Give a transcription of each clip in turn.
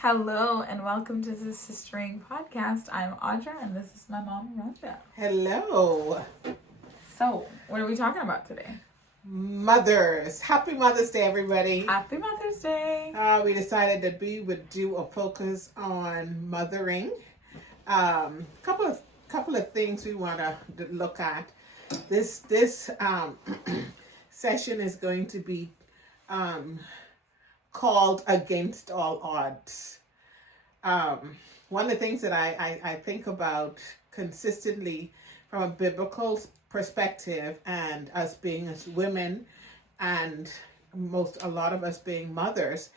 Hello and welcome to the Sistering Podcast. I'm Audra and this is my mom, Rhonda. Hello. So, what are we talking about today? Mothers. Happy Mother's Day, everybody. Happy Mother's Day. We decided that we would do a focus on mothering. Couple of things we want to look at. This session is going to be called Against All Odds. One of the things that I think about consistently from a biblical perspective, and us being as women and a lot of us being mothers,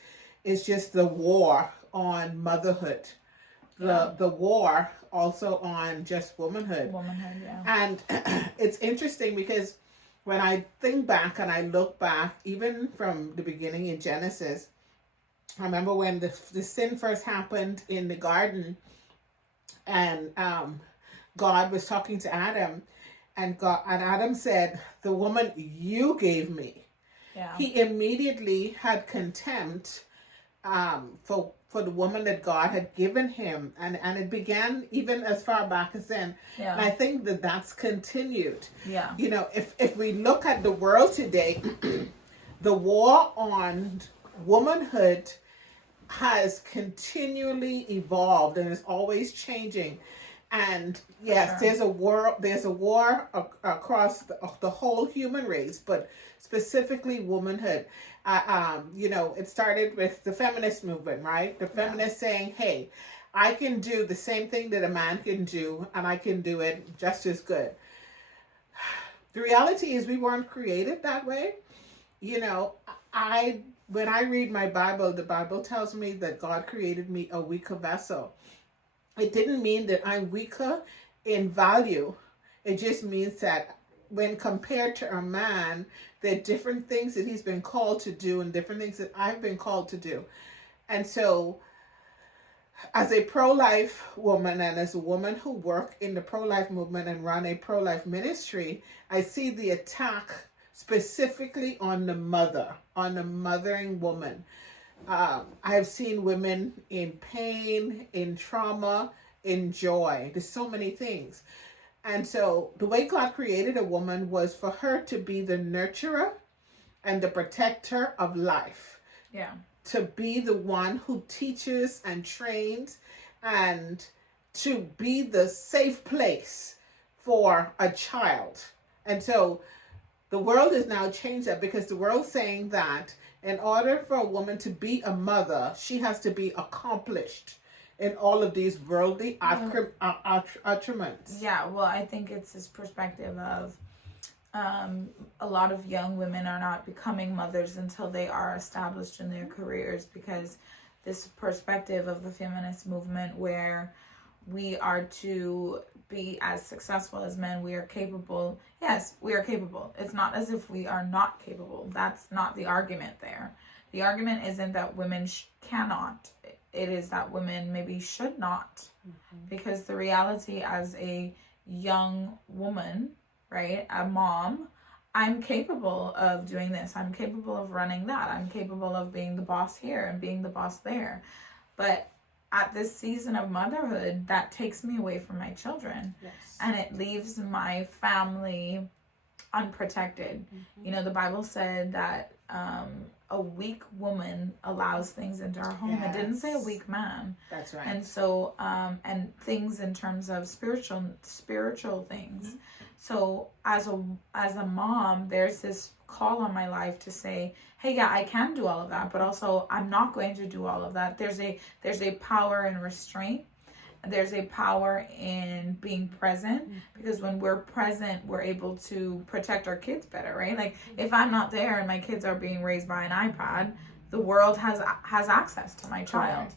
is just the war on motherhood. The war also on just womanhood. And it's interesting because when I think back and I look back, even from the beginning in Genesis, I remember when the sin first happened in the garden, and God was talking to Adam, and Adam said, "The woman you gave me." Yeah. He immediately had contempt for the woman that God had given him, and it began even as far back as then. Yeah. And I think that that's continued. Yeah. You know, if we look at the world today, the war on womanhood has continually evolved and is always changing. And yes, Sure. there's a war across the whole human race, but specifically womanhood. It started with the feminist movement, right? The feminists saying, "Hey, I can do the same thing that a man can do, and I can do it just as good." The reality is we weren't created that way. You know, when I read my Bible, the Bible tells me that God created me a weaker vessel. It didn't mean that I'm weaker in value. It just means that when compared to a man, there are different things that he's been called to do and different things that I've been called to do. And so, as a pro-life woman and as a woman who work in the pro-life movement and run a pro-life ministry, I see the attack specifically on the mothering woman. I've seen women in pain, in trauma, in joy. There's so many things. And so the way God created a woman was for her to be the nurturer and the protector of life. Yeah. To be the one who teaches and trains, and to be the safe place for a child. And so the world has now changed that, because the world's saying that in order for a woman to be a mother, she has to be accomplished in all of these worldly attributes. Yeah, well, I think it's this perspective of a lot of young women are not becoming mothers until they are established in their careers, because this perspective of the feminist movement where we are to be as successful as men, we are capable. Yes, we are capable. It's not as if we are not capable. That's not the argument there. The argument isn't that women cannot. It is that women maybe should not. Because the reality as a young woman, right, a mom, I'm capable of doing this. I'm capable of running that. I'm capable of being the boss here and being the boss there. But at this season of motherhood, that takes me away from my children. Yes. And it leaves my family unprotected. You know, the Bible said that a weak woman allows things into our home. Yes. It didn't say a weak man. That's right. And so, and things in terms of spiritual things. So as a mom, there's this call on my life to say, hey, yeah, I can do all of that, but also I'm not going to do all of that. There's a power in restraint. There's a power in being present, because when we're present, we're able to protect our kids better, right? Like if I'm not there and my kids are being raised by an iPad, the world has access to my child.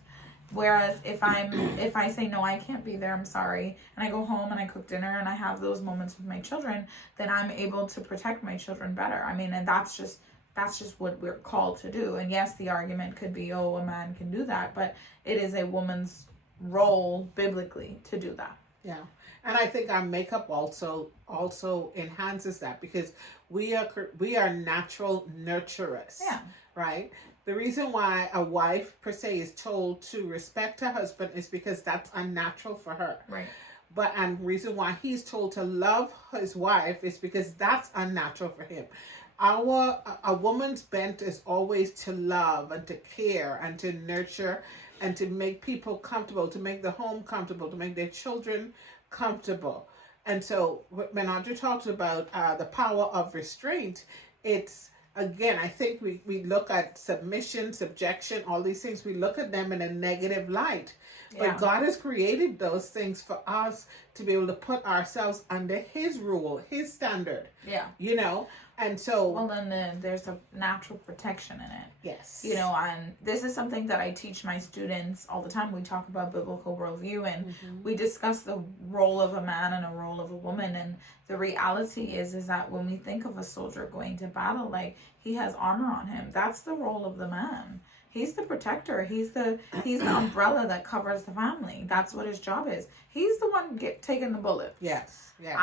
Whereas if I say, no, I can't be there, I'm sorry, and I go home and I cook dinner and I have those moments with my children, then I'm able to protect my children better. I mean, and that's just what we're called to do. And yes, the argument could be, oh, a man can do that, but it is a woman's role biblically to do that. Yeah. And I think our makeup also enhances that, because we are natural nurturers. Yeah. Right? The reason why a wife per se is told to respect her husband is because that's unnatural for her. Right. And reason why he's told to love his wife is because that's unnatural for him. A woman's bent is always to love and to care and to nurture and to make people comfortable, to make the home comfortable, to make their children comfortable. And so when Audrey talks about the power of restraint, it's, again, I think we look at submission, subjection, all these things, we look at them in a negative light. But God has created those things for us to be able to put ourselves under his rule, his standard. Yeah. You know? And so... Well, then there's a natural protection in it. Yes. You know, and this is something that I teach my students all the time. We talk about biblical worldview, and we discuss the role of a man and a role of a woman. And the reality is that when we think of a soldier going to battle, like, he has armor on him. That's the role of the man. He's the protector. He's the umbrella that covers the family. That's what his job is. He's the one taking the bullets. Yes. Yes.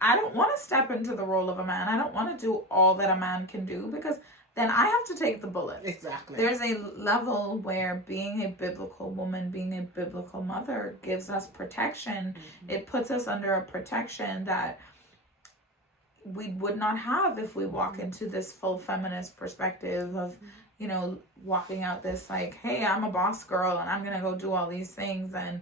I don't want to step into the role of a man. I don't want to do all that a man can do, because then I have to take the bullets. Exactly. There's a level where being a biblical woman, being a biblical mother gives us protection. It puts us under a protection that we would not have if we walk into this full feminist perspective of, you know, walking out this like, hey, I'm a boss girl and I'm going to go do all these things and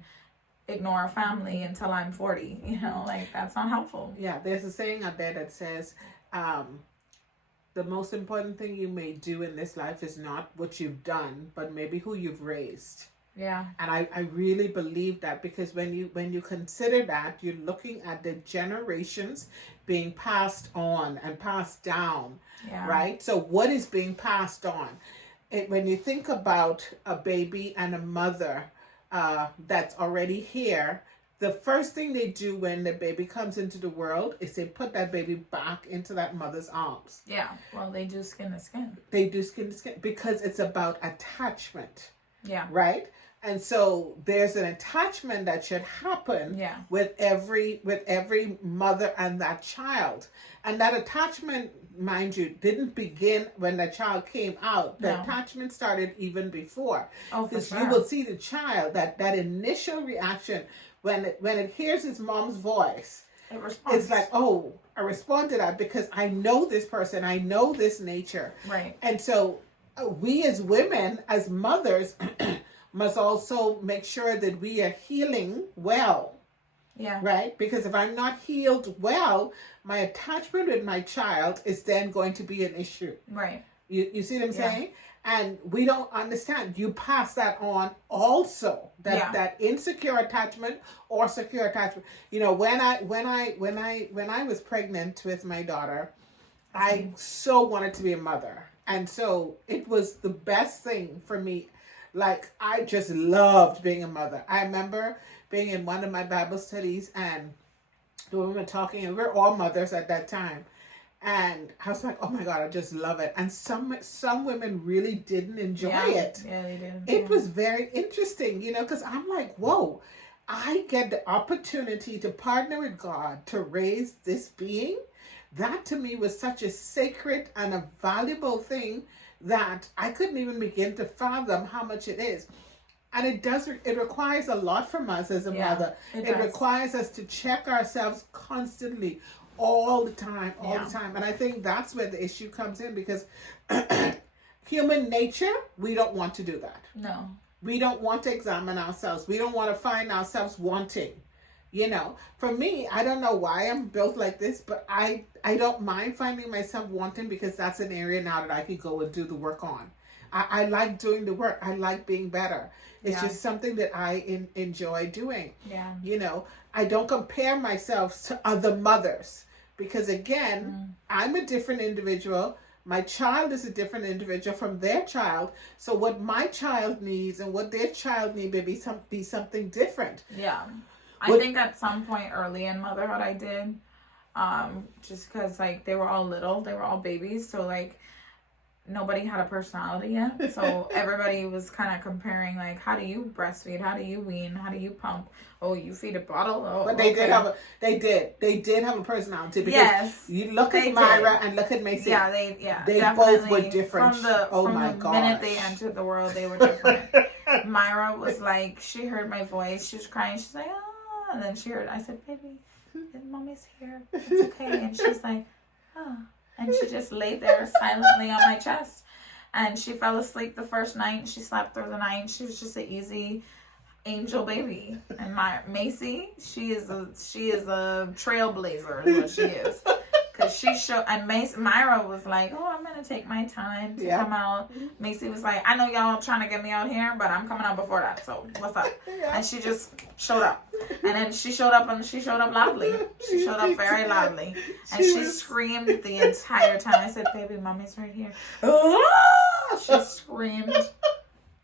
ignore our family until I'm 40. You know, like, that's not helpful. Yeah, there's a saying out there that says, the most important thing you may do in this life is not what you've done, but maybe who you've raised. Yeah. And I really believe that, because when you consider that, you're looking at the generations being passed on and passed down, right? So what is being passed on? When you think about a baby and a mother that's already here, the first thing they do when the baby comes into the world is they put that baby back into that mother's arms. Yeah. Well, they do skin to skin. They do skin to skin because it's about attachment. Yeah. Right? And so there's an attachment that should happen with every mother and that child. And that attachment, mind you, didn't begin when the child came out. The attachment started even before. Oh, because sure. you will see the child, that initial reaction when it hears its mom's voice. It responds. It's like, oh, I respond to that because I know this person. I know this nature. Right. And so we as women, as mothers, must also make sure that we are healing well. Yeah. Right? Because if I'm not healed well, my attachment with my child is then going to be an issue. Right. You see what I'm saying? And we don't understand. You pass that on also. That insecure attachment or secure attachment. You know, when I was pregnant with my daughter, I so wanted to be a mother. And so it was the best thing for me. Like, I just loved being a mother. I remember being in one of my Bible studies and the women were talking, and we're all mothers at that time. And I was like, oh my God, I just love it. And some women really didn't enjoy it. Yeah, they did. It was very interesting, you know, because I'm like, whoa, I get the opportunity to partner with God to raise this being. That to me was such a sacred and a valuable thing that I couldn't even begin to fathom how much it is. And it requires a lot from us as a mother. It requires us to check ourselves constantly, all the time. And I think that's where the issue comes in, because human nature, we don't want to do that. No. We don't want to examine ourselves. We don't want to find ourselves wanting. You know, for me, I don't know why I'm built like this, but I don't mind finding myself wanting, because that's an area now that I could go and do the work on. I like doing the work. I like being better. It's just something that I enjoy doing. Yeah. You know, I don't compare myself to other mothers, because again, I'm a different individual. My child is a different individual from their child. So what my child needs and what their child needs may be something different. Yeah. I think at some point early in motherhood I did, just because like they were all little, they were all babies. So like nobody had a personality yet. So everybody was kind of comparing, like, how do you breastfeed? How do you wean? How do you pump? Oh, you feed a bottle? Oh, but they okay. did have a personality, because Yes, you look they at Myra did. and look at Macy. Yeah, they definitely. both were different. From the Oh from my the gosh. minute they entered the world, they were different. Myra was like, she heard my voice, she was crying, she's like, oh, and then I said, baby, mommy's here, it's okay, and she's like, oh, and she just laid there silently on my chest, and she fell asleep the first night. She slept through the night. She was just an easy angel baby. And my Macy, she is a trailblazer, is what she is. Because she showed, and Myra was like, oh, I'm going to take my time to come out. Macy was like, I know y'all trying to get me out here, but I'm coming out before that, so what's up? And she just showed up. And then she showed up loudly. She showed up very loudly. And she screamed the entire time. I said, baby, mommy's right here. She screamed.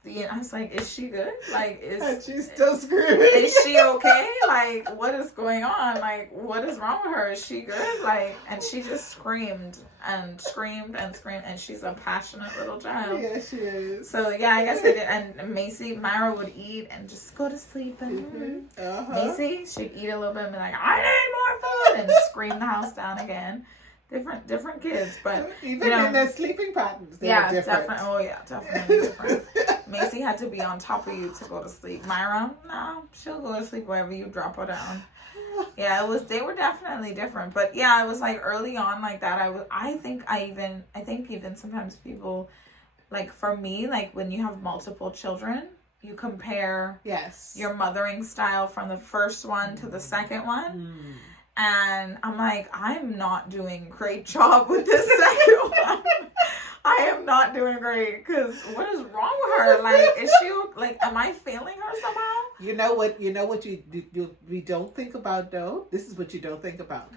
I was like, is she good? Like, and she's still screaming. Is she okay? Like, what is going on? Like, what is wrong with her? Is she good? Like, and she just screamed and screamed and screamed, and she's a passionate little child. Yeah, she is. So yeah, I guess they did. And Myra would eat and just go to sleep, and Macy, she'd eat a little bit and be like, I need more food, and scream the house down again. Different kids, but even in their sleeping patterns, they were different. Definitely different. Macy had to be on top of you to go to sleep. Myra, no, she'll go to sleep wherever you drop her down. Yeah, they were definitely different, but yeah, it was like early on like that. I think even sometimes people, like for me, like when you have multiple children, you compare your mothering style from the first one to the second one. And I'm like, I'm not doing a great job with this second one. I am not doing great, because what is wrong with her? Like, is she, like, am I failing her somehow? You know what we don't think about, though? This is what you don't think about.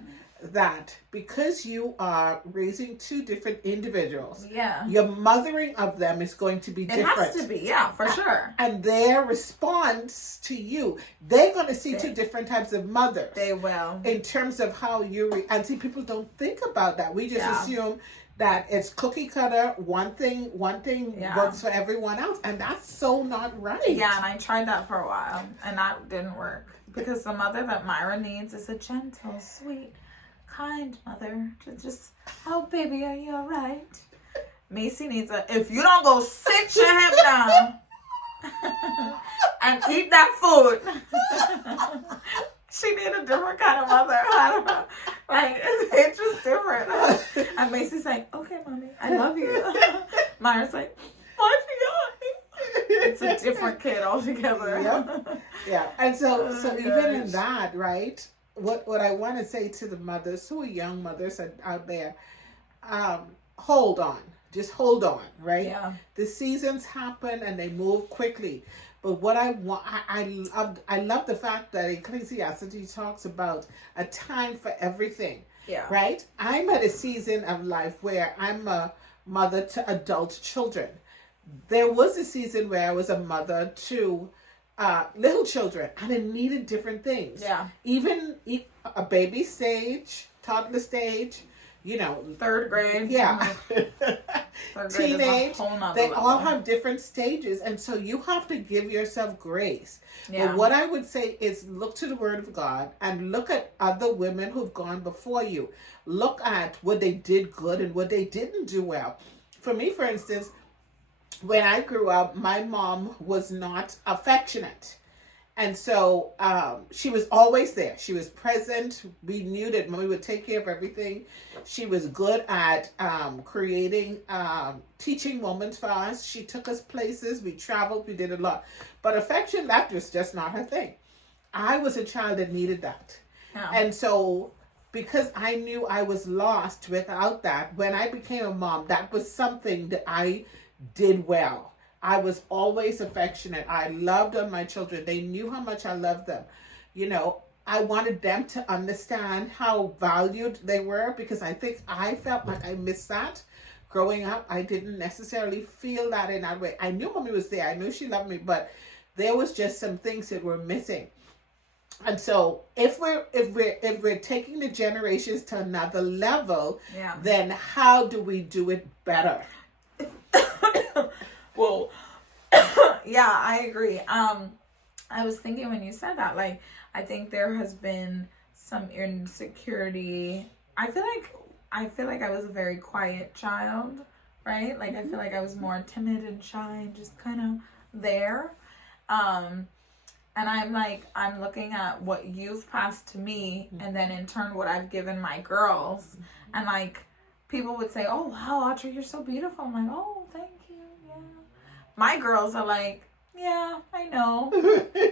That because you are raising two different individuals, your mothering of them is going to be different. It has to be, for sure. And their response to you, they're going to see two different types of mothers. They will. In terms of how you and see, people don't think about that. We just assume that it's cookie cutter. One thing works for everyone else, and that's so not right. Yeah, and I tried that for a while, and that didn't work, because the mother that Myra needs is a gentle, sweet, kind mother to just, oh baby, are you all right? Macy needs if you don't go sit your head down and eat that food. She need a different kind of mother. I don't know. Like, it's just different. And Macy's like, okay, mommy, I love you. Myra's like, why she going? It's a different kid altogether. Yeah. And so even in that, right? What I want to say to the mothers who are young mothers out there, hold on. Just hold on, right? Yeah. The seasons happen and they move quickly. But what I want, I love the fact that Ecclesiastes talks about a time for everything. Yeah. Right? I'm at a season of life where I'm a mother to adult children. There was a season where I was a mother to little children, and it needed different things. Yeah. Even a baby stage, toddler stage, third grade. Yeah. Third grade teenage. is a whole nother they level. all have different stages, and so you have to give yourself grace. Yeah. But what I would say is look to the Word of God and look at other women who've gone before you. Look at what they did good and what they didn't do well. For me, for instance, when I grew up, my mom was not affectionate. And so she was always there. She was present. We knew that mommy would take care of everything. She was good at creating teaching moments for us. She took us places. We traveled. We did a lot. But affection, that was just not her thing. I was a child that needed that. Yeah. And so because I knew I was lost without that, when I became a mom, that was something that I did well. I was always affectionate. I loved on my children. They knew how much I loved them. I wanted them to understand how valued they were, because I think I felt like I missed that. Growing up, I didn't necessarily feel that in that way. I knew mommy was there. I knew she loved me, but there was just some things that were missing. And so if we're taking the generations to another level, then how do we do it better? Whoa. Yeah, I agree. I was thinking when you said that, like, I think there has been some insecurity. I feel like I was a very quiet child, right? Like, I feel like I was more timid and shy and just kind of there. Um, and I'm looking at what you've passed to me, and then in turn what I've given my girls, and like people would say, "Oh wow, Audrey, you're so beautiful." I'm like, "Oh, thank you." Yeah. My girls are like, "Yeah, I know,"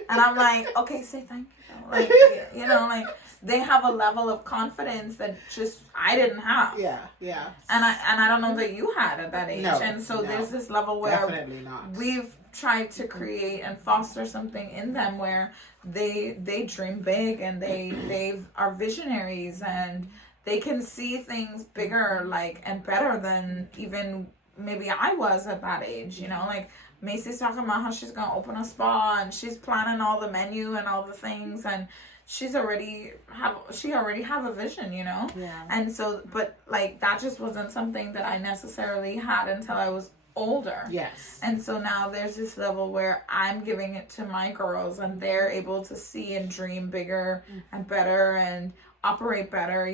and I'm like, "Okay, say thank you." Like, like they have a level of confidence that just I didn't have. Yeah, yeah. And I don't know that you had at that age. No, and so no, there's this level where definitely not. we've tried to create and foster something in them where they dream big, and they are visionaries, and they can see things bigger, like, and better than even maybe I was at that age. Like Macy's talking about how she's gonna open a spa, and she's planning all the menu and all the things, and she already have a vision. Yeah. And so, but like that just wasn't something that I necessarily had until I was older. Yes. And so now there's this level where I'm giving it to my girls, and they're able to see and dream bigger and better and operate better.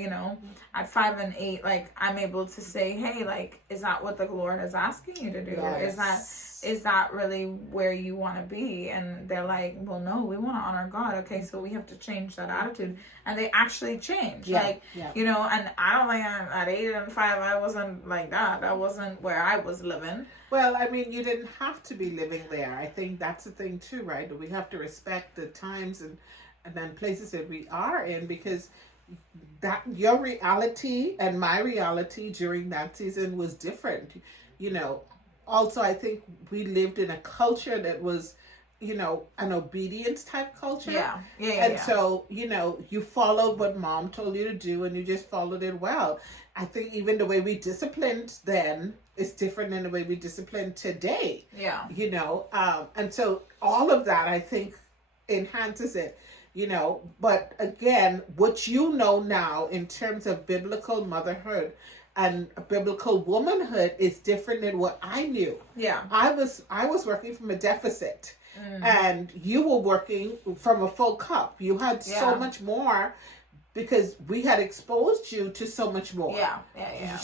At 5 and 8, like I'm able to say, hey, like, is that what the Lord is asking you to do? Yes. Is that really where you want to be? And they're like, well, no, we want to honor God. Okay, so we have to change that attitude. And they actually change. Yeah. And I don't think at 8 and 5 I wasn't like that. That wasn't where I was living. Well, I mean, you didn't have to be living there. I think that's the thing too, right? We have to respect the times and then places that we are in, because that your reality and my reality during that season was different. Also, I think we lived in a culture that was, an obedience type culture. And so, you followed what mom told you to do, and you just followed it well. I think even the way we disciplined then is different than the way we discipline today. Yeah. And so all of that, I think, enhances it. But again, what now in terms of biblical motherhood and biblical womanhood is different than what I knew. Yeah. I was working from a deficit, and you were working from a full cup. You had so much more because we had exposed you to so much more. Yeah.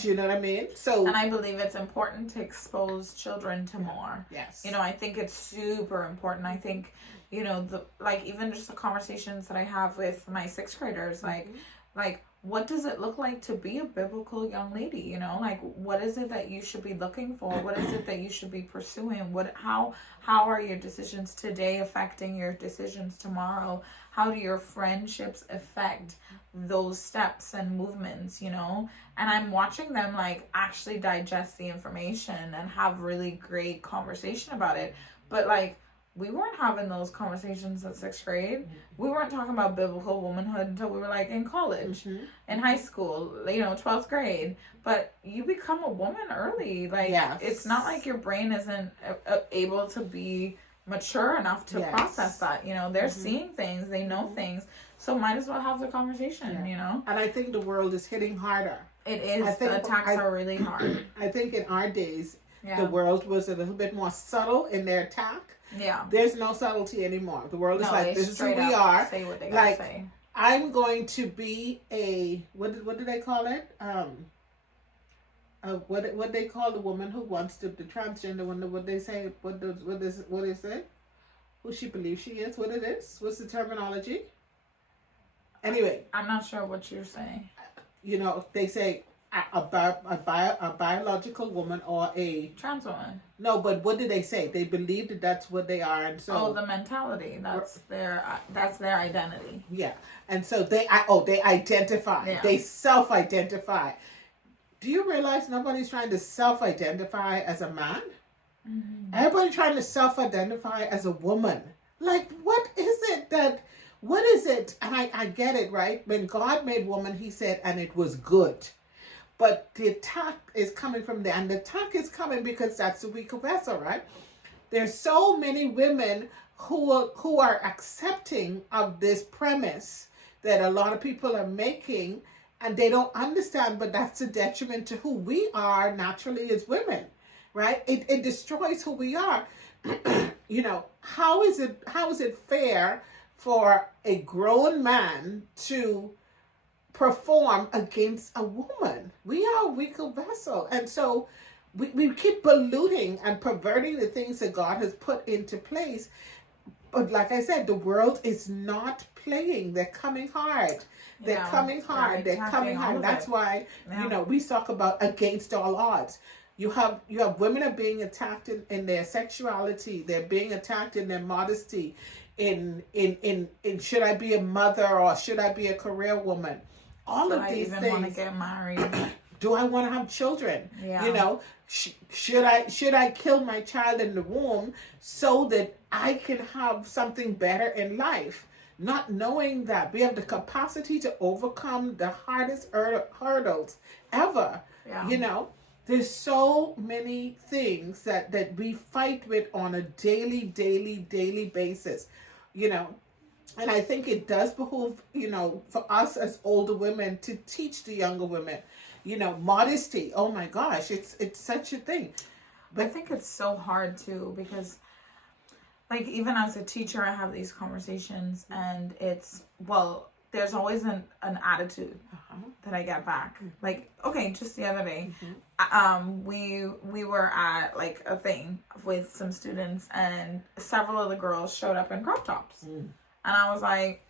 You know what I mean? So, and I believe it's important to expose children to more. Yes. I think it's super important. I think, even just the conversations that I have with my 6th graders, like what does it look like to be a biblical young lady? Like, what is it that you should be looking for? What is it that you should be pursuing? How are your decisions today affecting your decisions tomorrow? How do your friendships affect those steps and movements, And I'm watching them like actually digest the information and have really great conversation about it. But like, we weren't having those conversations at 6th grade. We weren't talking about biblical womanhood until we were like in college, in high school, 12th grade. But you become a woman early. Like, It's not like your brain isn't able to be mature enough to process that. They're seeing things, they know things. So might as well have the conversation, And I think the world is hitting harder. It is. The attacks are really hard. I think in our days, the world was a little bit more subtle in their attack. Yeah. There's no subtlety anymore. The world is like, this is who we are. Say what they gotta say. I'm going to be a, what do they call it? What they call the woman who wants to, the transgender one, what they say, what is it? Who she believes she is, what it is? What's the terminology? Anyway. I'm not sure what you're saying. They say a biological woman or a trans woman. No, but what do they say? They believe that that's what they are, and so the mentality. That's their identity. Yeah, and so they identify. Yeah. They self-identify. Do you realize nobody's trying to self-identify as a man? Mm-hmm. Everybody's trying to self-identify as a woman. Like, what is it? And I get it, right? When God made woman, he said, and it was good. But the attack is coming from there. And the attack is coming because that's the weaker vessel, right? There's so many women who are accepting of this premise that a lot of people are making, and they don't understand, but that's a detriment to who we are naturally as women. right? It destroys who we are. You know, how is it fair for a grown man to perform against a woman? We are a weaker vessel. And so we keep polluting and perverting the things that God has put into place. But like I said, the world is not playing. They're coming hard. They're coming hard. They're coming hard. That's why, you know, we talk about against all odds. You have women are being attacked in their sexuality. They're being attacked in their modesty. In should I be a mother or should I be a career woman? All of these things. Want to get married? Do I want to have children? Yeah. You know, should I kill my child in the womb so that I can have something better in life? Not knowing that we have the capacity to overcome the hardest hurdles ever. Yeah. You know, there's so many things that we fight with on a daily basis. You know, and I think it does behoove, you know, for us as older women to teach the younger women, you know, modesty. Oh my gosh, it's such a thing. But I think it's so hard too, because like even as a teacher, I have these conversations and it's, well, there's always an attitude that I get back. Like, okay, just the other day, we were at like a thing with some students and several of the girls showed up in crop tops. And I was like,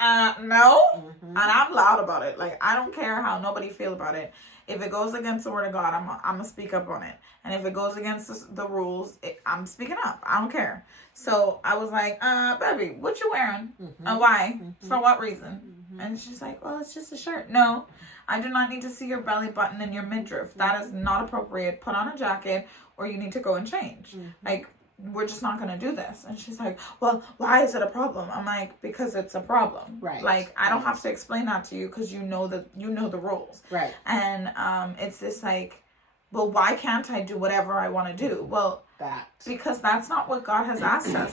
no. And I'm loud about it. Like, I don't care how nobody feel about it. If it goes against the word of God, I'm going to speak up on it. And if it goes against the rules, I'm speaking up. I don't care. So I was like, baby, what you wearing? And why? For what reason? And she's like, well, it's just a shirt. No, I do not need to see your belly button and your midriff. That is not appropriate. Put on a jacket or you need to go and change. Like, we're just not going to do this. And she's like, well, why is it a problem? I'm like, because it's a problem. Right. Like, I don't have to explain that to you because you know the rules. Right. And it's this like, well, why can't I do whatever I want to do? Well, because that's not what God has asked us.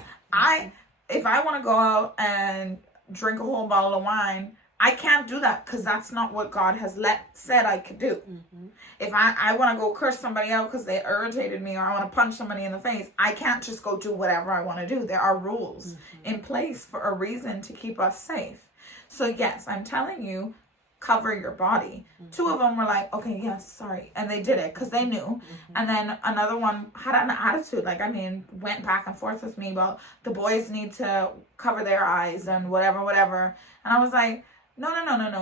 If I want to go out and drink a whole bottle of wine, I can't do that because that's not what God has said I could do. If I want to go curse somebody out because they irritated me or I want to punch somebody in the face, I can't just go do whatever I want to do. There are rules in place for a reason to keep us safe. So yes, I'm telling you, cover your body. 2 of them were like, okay, yes, sorry. And they did it because they knew. And then another one had an attitude, like, I mean, went back and forth with me about the boys need to cover their eyes and whatever. And I was like, no.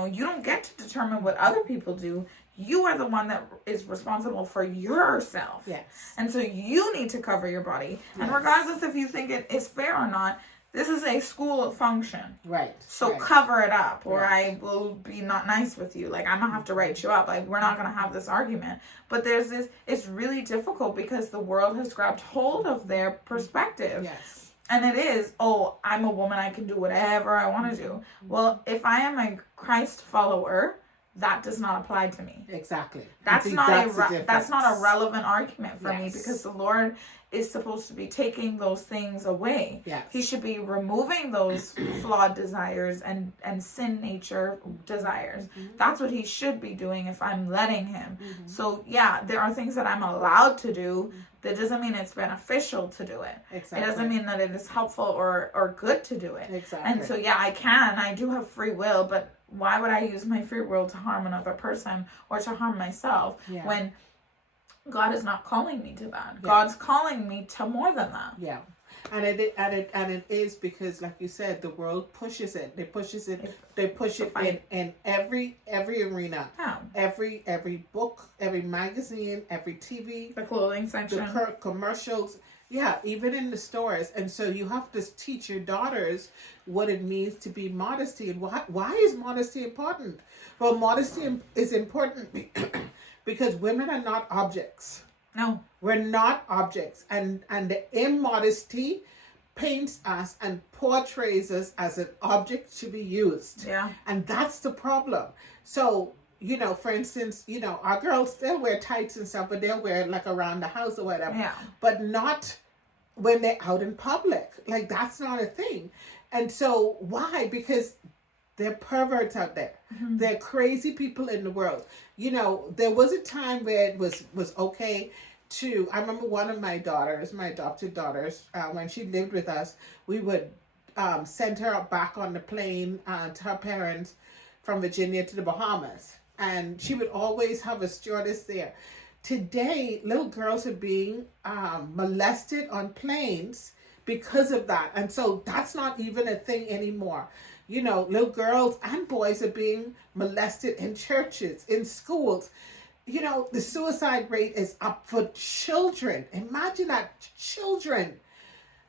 You don't get to determine what other people do. You are the one that is responsible for yourself. Yes. And so you need to cover your body. And regardless if you think it is fair or not, this is a school function. Right. So cover it up or I will be not nice with you. Like, I'm going to have to write you up. Like, we're not going to have this argument. But there's this, it's really difficult because the world has grabbed hold of their perspective. Yes. And it is, oh, I'm a woman, I can do whatever I want to do. Well, if I am a Christ follower, that does not apply to me. Exactly. That's not a relevant argument for me because the Lord is supposed to be taking those things away. Yes. He should be removing those flawed desires and sin nature desires. That's what he should be doing if I'm letting him. So yeah, there are things that I'm allowed to do. That doesn't mean it's beneficial to do it. Exactly. It doesn't mean that it is helpful or good to do it. Exactly. And so yeah, I do have free will, but why would I use my free will to harm another person or to harm myself when God is not calling me to that? God's calling me to more than that. Yeah. And it is because, like you said, the world pushes it. They push it in every arena. Yeah. Every book, every magazine, every TV, the clothing section, the commercials. Yeah, even in the stores. And so you have to teach your daughters what it means to be modesty. And why is modesty important? Well, modesty is important because women are not objects. No. We're not objects. And the immodesty paints us and portrays us as an object to be used. Yeah. And that's the problem. So, for instance, our girls, they'll wear tights and stuff, but they'll wear like around the house or whatever. Yeah. But not when they're out in public. Like, that's not a thing. And so why? Because they're perverts out there. They're crazy people in the world. There was a time where it was okay to, I remember one of my daughters, my adopted daughters, when she lived with us, we would send her back on the plane to her parents from Virginia to the Bahamas. And she would always have a stewardess there. Today, little girls are being molested on planes because of that. And so that's not even a thing anymore. You know, little girls and boys are being molested in churches, in schools. You know, the suicide rate is up for children. Imagine that, children.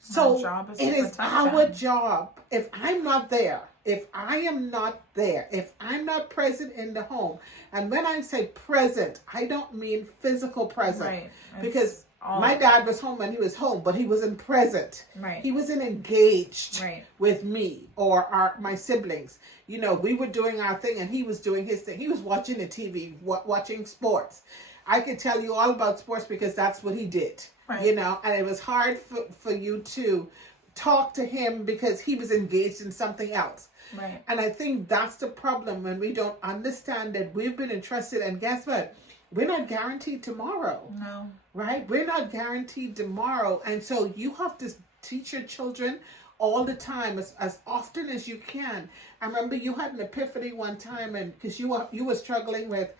So it is our job. If I'm not there, if I am not there, if I'm not present in the home, and when I say present, I don't mean physical present. Right. Because my dad was home when he was home, but he wasn't present. Right. He wasn't engaged right. with me or my siblings. You know, we were doing our thing and he was doing his thing. He was watching the TV, watching sports. I could tell you all about sports because that's what he did. Right. You know, and it was hard for you to talk to him because he was engaged in something else. Right. And I think that's the problem when we don't understand that we've been entrusted. And guess what? We're not guaranteed tomorrow. No. Right? We're not guaranteed tomorrow. And so you have to teach your children all the time, as often as you can. I remember you had an epiphany one time, and because you were struggling with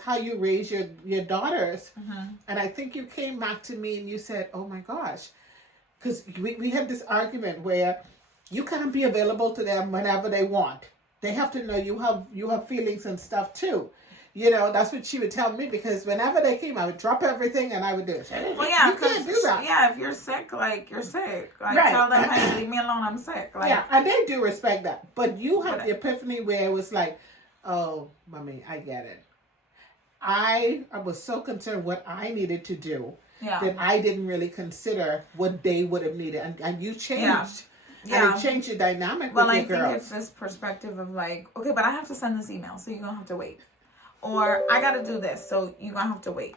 how you raise your daughters. Mm-hmm. And I think you came back to me and you said, oh my gosh, because we had this argument where you can't be available to them whenever they want. They have to know you have feelings and stuff too. You know, that's what she would tell me, because whenever they came, I would drop everything and I would do it. Well, yeah, you can't do that. Yeah, if you're sick, like, you're sick. Like, right. Tell them, hey, leave me alone, I'm sick. Like, yeah, and they do respect that. But you had the epiphany where it was like, oh, mommy, I get it. I was so concerned what I needed to do that I didn't really consider what they would have needed. And you changed. Yeah. And it changed the dynamic with your girls. Well, I think it's this perspective of like, okay, but I have to send this email, so you're going to have to wait. Or I got to do this, so you're going to have to wait.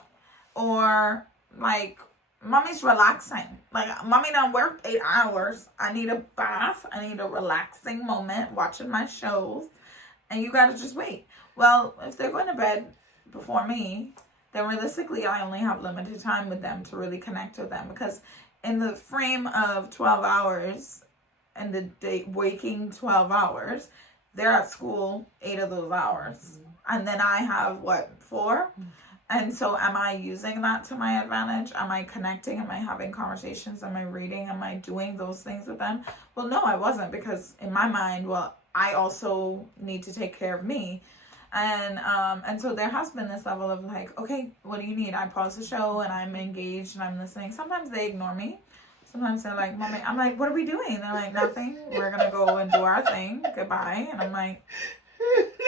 Or like, mommy's relaxing. Like, mommy done worked 8 hours. I need a bath. I need a relaxing moment watching my shows. And you got to just wait. Well, if they're going to bed before me, then realistically I only have limited time with them to really connect with them, because in the frame of 12 hours and the day waking 12 hours, they're at school 8 of those hours, and then I have 4, and so am I using that to my advantage? Am I connecting? Am I having conversations? Am I reading? Am I doing those things with them? Well, no, I wasn't, because in my mind, I also need to take care of me. And so there has been this level of like, okay, what do you need? I pause the show and I'm engaged and I'm listening. Sometimes they ignore me. Sometimes they're like, Mommy, I'm like, what are we doing? They're like, nothing. We're going to go and do our thing. Goodbye. And I'm like,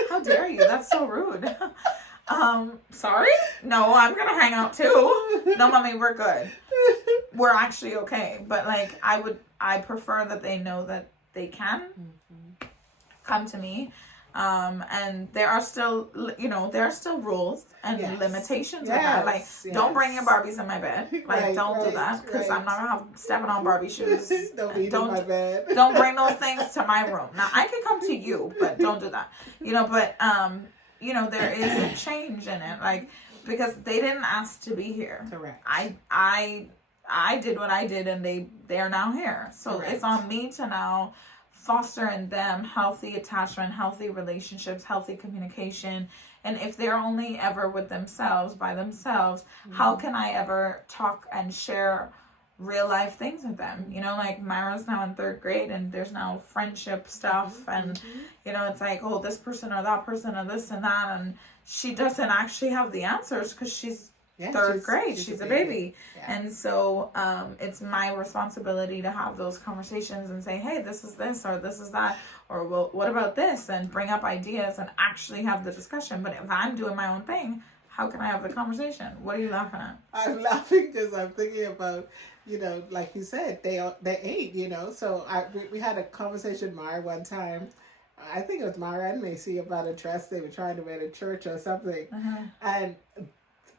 how dare you? That's so rude. Sorry? No, I'm going to hang out too. No, Mommy, we're good. We're actually okay. But like, I prefer that they know that they can come to me. And there are still rules and limitations with that. Like, don't bring your Barbies in my bed. Like, don't do that, because I'm not gonna have stepping on Barbie shoes. don't my bed. Don't bring those things to my room. Now, I can come to you, but don't do that. There is a change in it, like, because they didn't ask to be here. Correct. I did what I did, and they're now here. So Correct. It's on me to now foster in them healthy attachment, healthy relationships, healthy communication. And if they're only ever with themselves, by themselves, how can I ever talk and share real life things with them? You know, like Myra's now in 3rd grade and there's now friendship stuff. And, it's like, oh, this person or that person or this and that. And she doesn't actually have the answers because she's 3rd grade. She's a baby. Yeah. And so it's my responsibility to have those conversations and say, hey, this is this or this is that, or well, what about this, and bring up ideas and actually have the discussion. But if I'm doing my own thing, how can I have the conversation? What are you laughing at? I'm laughing because I'm thinking about, like you said, they 8, So we had a conversation, Mara, one time. I think it was Mara and Macy about a dress they were trying to wear to church or something. And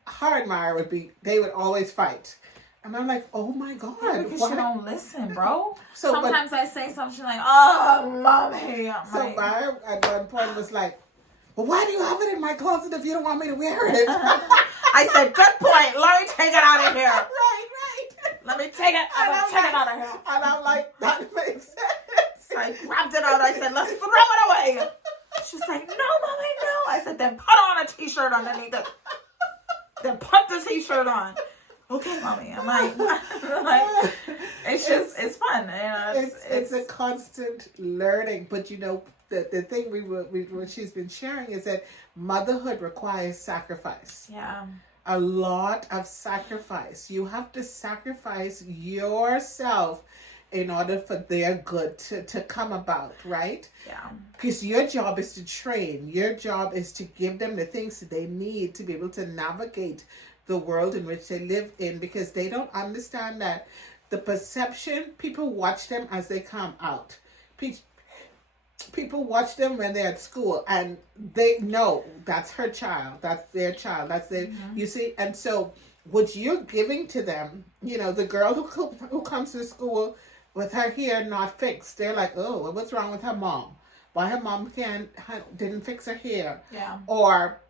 her and Mara they would always fight. And I'm like, oh my God. Yeah, because you don't listen, bro. Sometimes I say something, she's like, oh, Mommy. Mara at one point was like, well, why do you have it in my closet if you don't want me to wear it? I said, good point. Let me take it out of here. Right. Let me take it. Take it out of here. And I'm like, that makes sense. So I grabbed it out. I said, let's throw it away. She's like, no, Mommy, no. I said, then put on a t-shirt underneath it. Then put the t-shirt on. Okay, Mommy. I'm like it's fun. You know, it's a constant learning. But you know, the thing what she's been sharing is that motherhood requires sacrifice. Yeah. A lot of sacrifice. You have to sacrifice yourself in order for their good to come about, right? Yeah. Because your job is to train. Your job is to give them the things that they need to be able to navigate the world in which they live in, because they don't understand that the perception, people watch them as they come out. People watch them when they're at school and they know that's her child, that's their child, that's their, you see? And so what you're giving to them, you know, the girl who comes to school with her hair not fixed, they're like, oh, what's wrong with her mom? Why her mom didn't fix her hair? Yeah. Or,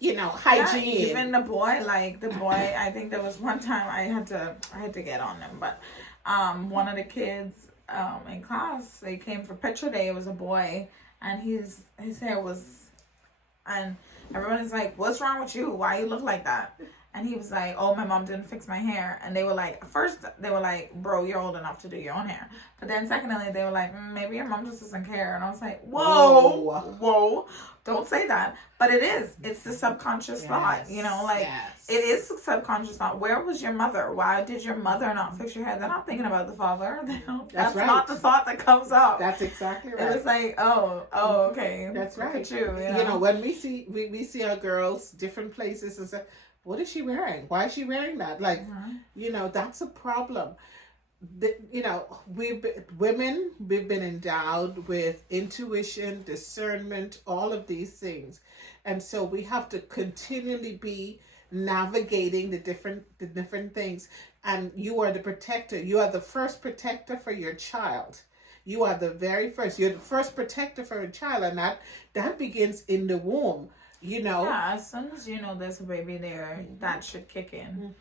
you know, hygiene. Yeah, even the boy, I think there was one time I had to get on him, but one of the kids in class, they came for picture day. It was a boy, and his hair was, and everyone is like, what's wrong with you? Why you look like that? And he was like, oh, my mom didn't fix my hair. And they were like, first they were like, bro, you're old enough to do your own hair. But then secondly, they were like, maybe your mom just doesn't care. And I was like, whoa, don't say that. But it's the subconscious thought, you know, like it is the subconscious thought. Where was your mother? Why did your mother not fix your hair? They're not thinking about the father. That's right. Not the thought that comes up. That's exactly right. It was like, oh, okay. That's right. Look at you, you know, when we see our girls different places and say, what is she wearing? Why is she wearing that? Like, you know, that's a problem. You know, we've been endowed with intuition, discernment, all of these things. And so we have to continually be navigating the different things. And you are the protector. You are the first protector for your child. You are the very first. You're the first protector for a child. And that begins in the womb. You know, yeah, as soon as you know there's a baby there, that should kick in.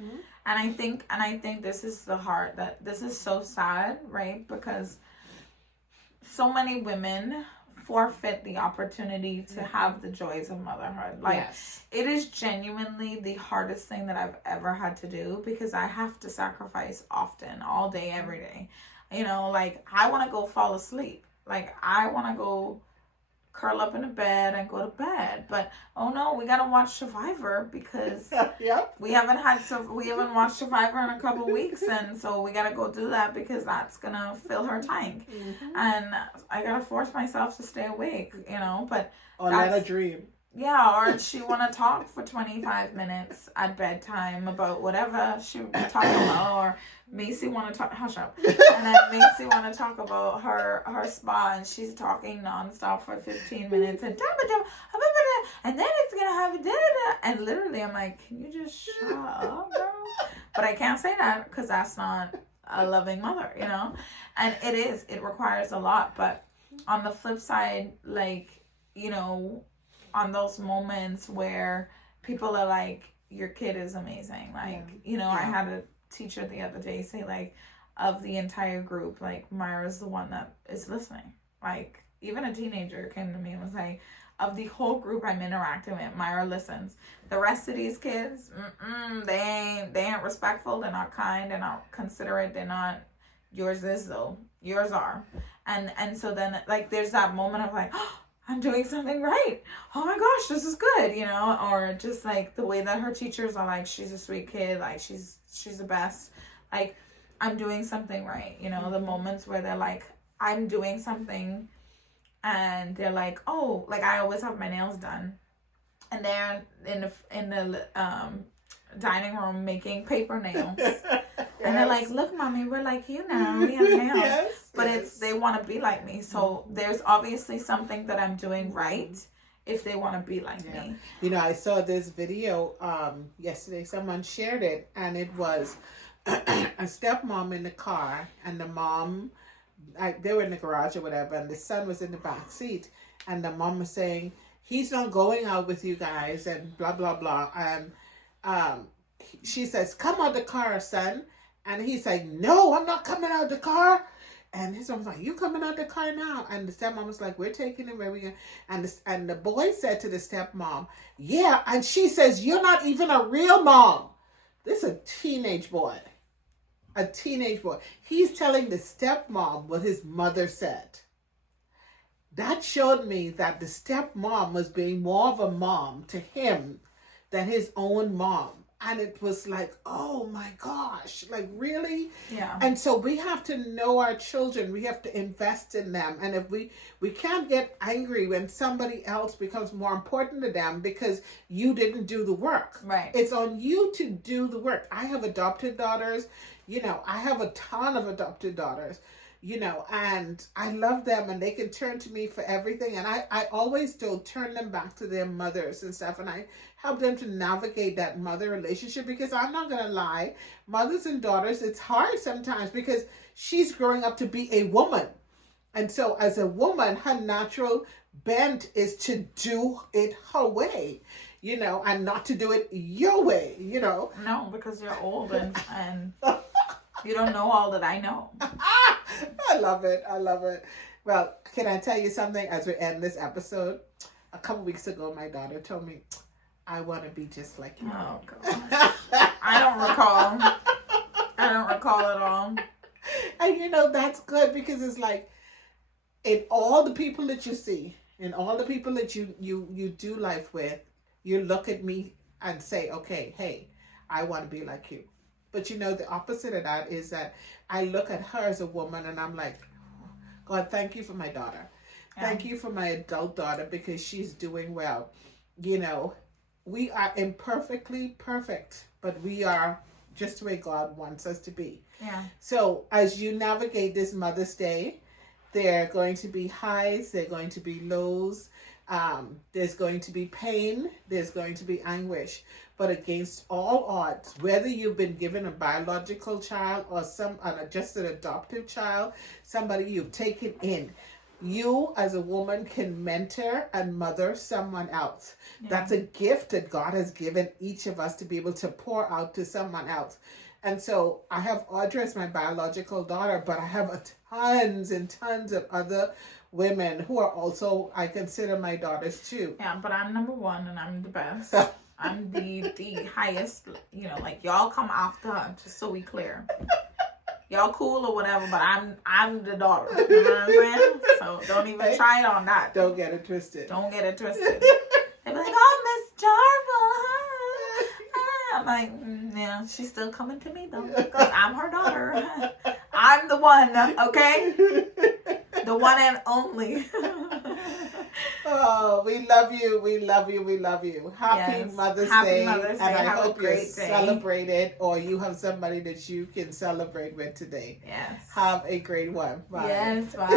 And I think this is the heart that this is so sad, right? Because so many women forfeit the opportunity to have the joys of motherhood. Like, it is genuinely the hardest thing that I've ever had to do, because I have to sacrifice often, all day, every day. You know, like, I want to go fall asleep. Like, I want to go curl up in a bed and go to bed, but oh no, we gotta watch Survivor, because we haven't watched Survivor in a couple weeks, and so we gotta go do that because that's gonna fill her tank. And I gotta force myself to stay awake, you know. But or let her dream. Yeah, or she want to talk for 25 minutes at bedtime about whatever she talking about, or Macy want to talk, hush up, and then Macy want to talk about her spa, and she's talking nonstop for 15 minutes, and then it's going to have and literally I'm like, can you just shut up, girl? But I can't say that because that's not a loving mother, you know. And it requires a lot. But on the flip side, like, you know, on those moments where people are like, your kid is amazing. Like, you know, I had a teacher the other day say, like, of the entire group, like, Myra's the one that is listening. Like, even a teenager came to me and was like, of the whole group I'm interacting with, Myra listens. The rest of these kids, they ain't respectful. They're not kind. They're not considerate. They're not. Yours is, though. Yours are. And so then, like, there's that moment of like, oh, I'm doing something right. Oh my gosh, this is good, you know? Or just like the way that her teachers are like, she's a sweet kid, like she's the best. Like, I'm doing something right, you know? The moments where they're like, I'm doing something, and they're like, oh, like I always have my nails done, and they're in the dining room making paper nails. And they're like, look, Mommy, we're like you now. We have nails. But they want to be like me. So there's obviously something that I'm doing right if they want to be like me. You know, I saw this video yesterday. Someone shared it, and it was a stepmom in the car, and the mom, they were in the garage or whatever, and the son was in the back seat, and the mom was saying, he's not going out with you guys and blah, blah, blah. And she says, come out the car, son. And he's like, no, I'm not coming out the car. And his mom's like, you coming out the car now? And the stepmom was like, we're taking him where we going. And the boy said to the stepmom, yeah. And she says, you're not even a real mom. This is a teenage boy. A teenage boy. He's telling the stepmom what his mother said. That showed me that the stepmom was being more of a mom to him than his own mom. And it was like, oh my gosh, like really? Yeah. And so we have to know our children. We have to invest in them. And if we can't get angry when somebody else becomes more important to them because you didn't do the work. Right. It's on you to do the work. I have adopted daughters. You know, I have a ton of adopted daughters, you know, and I love them and they can turn to me for everything. And I always do turn them back to their mothers and stuff. And I help them to navigate that mother relationship because I'm not going to lie. Mothers and daughters, it's hard sometimes because she's growing up to be a woman. And so as a woman, her natural bent is to do it her way, you know, and not to do it your way, you know. No, because you're old and you don't know all that I know. I love it. I love it. Well, can I tell you something as we end this episode? A couple weeks ago, my daughter told me, I want to be just like you. Oh, God. I don't recall at all. And you know, that's good because it's like, in all the people that you see, in all the people that you do life with, you look at me and say, okay, hey, I want to be like you. But you know, the opposite of that is that I look at her as a woman and I'm like, God, thank you for my daughter. Thank you for my adult daughter because she's doing well. You know, we are imperfectly perfect, but we are just the way God wants us to be. Yeah. So as you navigate this Mother's Day, there are going to be highs, there are going to be lows, there's going to be pain, there's going to be anguish. But against all odds, whether you've been given a biological child or just an adoptive child, somebody you've taken in, you as a woman can mentor and mother someone else. Yeah. That's a gift that God has given each of us to be able to pour out to someone else. And so I have Audrey as my biological daughter, but I have tons and tons of other women who are also, I consider my daughters too. Yeah, but I'm number one and I'm the best. I'm the highest, you know, like y'all come after her, just so we clear. Y'all cool or whatever, but I'm the daughter. You know what I'm saying? So don't even try it on that. Don't get it twisted. Don't get it twisted. They be like, oh, Miss Jarva. I'm like, yeah, she's still coming to me though, because I'm her daughter. I'm the one, okay? The one and only. Oh, we love you. We love you. We love you. Happy Mother's Day. Mother's Day. And I have hope a great you day. celebrate it or you have somebody that you can celebrate with today. Yes. Have a great one. Bye. Yes, bye.